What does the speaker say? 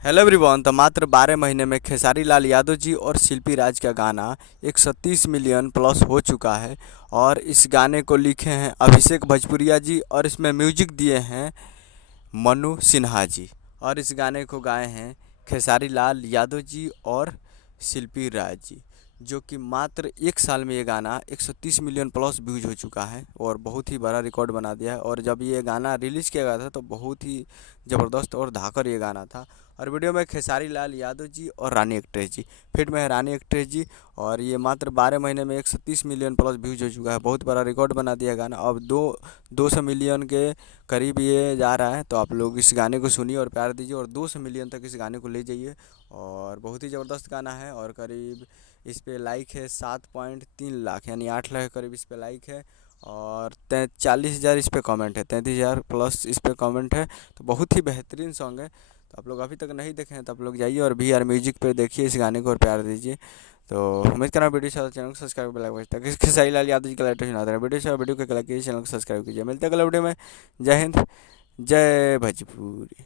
Hello everyone. तो मात्र 12 महीने में खेसारी लाल यादव जी और शिल्पी राज का गाना 130 मिलियन प्लस हो चुका है। और इस गाने को लिखे हैं अभिषेक भोजपुरिया जी और इसमें म्यूजिक दिए हैं मनु सिन्हा जी। और इस गाने को गाए हैं खेसारी लाल यादव जी और शिल्पी राज जी, जो कि मात्र एक साल में ये गाना 130 मिलियन प्लस व्यूज हो चुका है और बहुत ही बड़ा रिकॉर्ड बना दिया है। और जब ये गाना रिलीज़ किया गया था तो बहुत ही ज़बरदस्त और धाकर ये गाना था। और वीडियो में खेसारी लाल यादव जी और रानी एक्ट्रेस जी, फिट में है रानी एक्ट्रेस जी। और ये मात्र 12 महीने में 130 मिलियन प्लस व्यूज हो चुका है, बहुत बड़ा रिकॉर्ड बना दिया गाना। अब 200 मिलियन के करीब ये जा रहा है। तो आप लोग इस गाने को सुनिए और प्यार दीजिए और 200 मिलियन तक इस गाने को ले जाइए। और बहुत ही ज़बरदस्त गाना है। और करीब इस पे लाइक है 7.3 लाख, यानी 8 लाख के करीब इस पे लाइक है। और 40,000 इस पे कमेंट है, 33,000 प्लस इस पे कमेंट है। तो बहुत ही बेहतरीन सॉन्ग है। तो आप लोग अभी तक नहीं देखे हैं तो आप लोग जाइए और वी आर म्यूजिक पे देखिए इस गाने को और प्यार दीजिए। तो उम्मीद करना वीडियो से चैनल को सब्सक्राइब बेल आइकन ताकि खेसारी लाल यादव जी का लेटेस्ट सुनाते रहे। वीडियो को लाइक कीजिए, चैनल को सब्सक्राइब कीजिए। मिलते हैं अगले वीडियो में। जय हिंद, जय भोजपुरी।